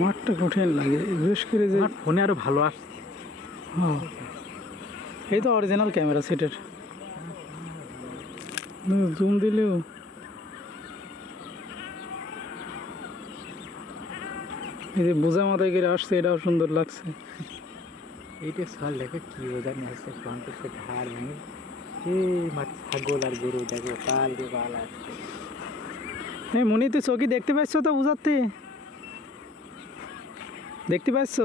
মাঠটা কঠিন লাগে বিশেষ করে যে আমার ফোনে আরো ভালো আসছে। হ্যাঁ এই তো অরিজিনাল ক্যামেরা সেটের জুম দিলেও এই যে বোঝা মাথায় করে আসছে এটাও সুন্দর লাগছে। এইটা সল দেখো কি বোঝানি আসছে ফ্রন্টের সে ঘাড় ভেঙে এই মাঠ ছাগল আর গরু দেখো পাল দিয়ে পাল আসছে। এই মনি তুই চকি দেখতে পাচ্ছ তো বুঝাতে দেখতে পাচ্ছ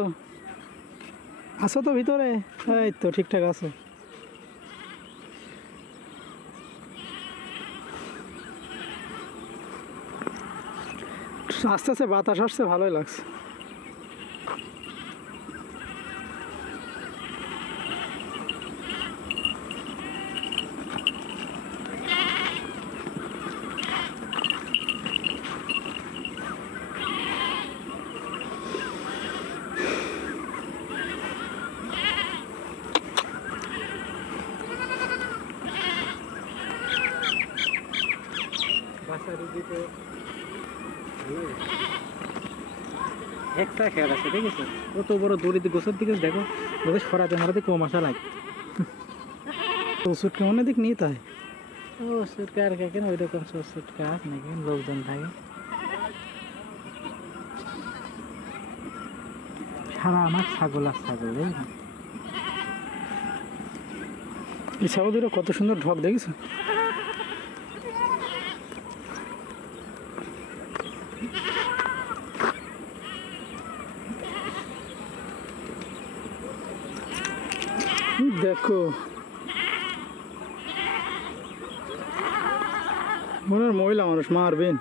আসো তো ভিতরে এই তো ঠিকঠাক আছো। আস্তে আস্তে বাতাস আসছে ভালোই লাগছে। বাসার দিকে একটা খেয়াল আছে দেখেছো কত বড় দড়িতে গোছের দিকে দেখো ওদের সরাতে মারাতে কম আসা লাগে। ওষুধ কেমন দিক নিয়ে তাই ও সরকার কেন ওই রকম ওষুধ কাজ নাকি লোকজন থাকে সারা আমার ছাগল আর ছাগল বুঝলি? এই ছাগলগুলো কত সুন্দর ঢক দেখেছো। দেখো মনে হয় মহিলা মানুষ মারবেন।